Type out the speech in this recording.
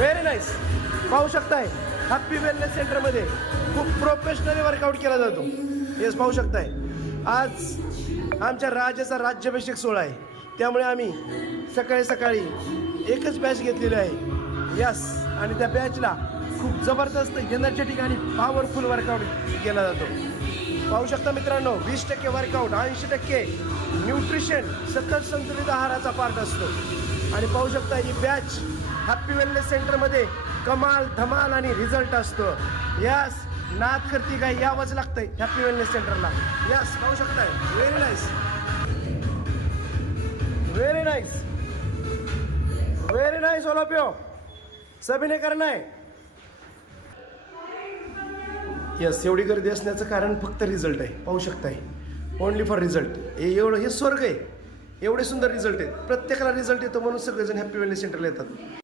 Very nice. पाहू शकताय happy wellness सेंटरमध्ये खूप प्रोफेशनली वर्कआउट केला जातो. हेच पाहू शकताय. आज आमच्या राजाचा राज्याभिषेक सोहळा आहे, त्यामुळे आम्ही सकाळी सकाळी एकच बॅच घेतलेली आहे. यस, आणि त्या बॅचला खूप जबरदस्त एनर्जेटिक आणि पॉवरफुल वर्कआउट केला जातो. पाहू शकता मित्रांनो, 20% वर्कआउट, 80% न्यूट्रिशन, सतत संतुलित आहाराचा पार्ट असतो. आणि पाहू शकता ही बॅच हॅपी वेलनेस सेंटरमध्ये कमाल धमाल आणि रिझल्ट असतो. यस, नाद करती काय यावंच लागतंय हॅपी वेलनेस सेंटरला. यस, पाहू शकताय. Very nice, very nice, very nice. All of you, सभी ने करना है. यस, एवढी गर्दी असण्याचं कारण फक्त रिझल्ट आहे. पाहू शकताय, ओनली फॉर रिझल्ट. हे स्वर्ग आहे. एवढे सुंदर रिझल्ट आहेत. प्रत्येकाला रिझल्ट येतो म्हणून सगळेजण हॅपी वेलनेस सेंटरला येतात.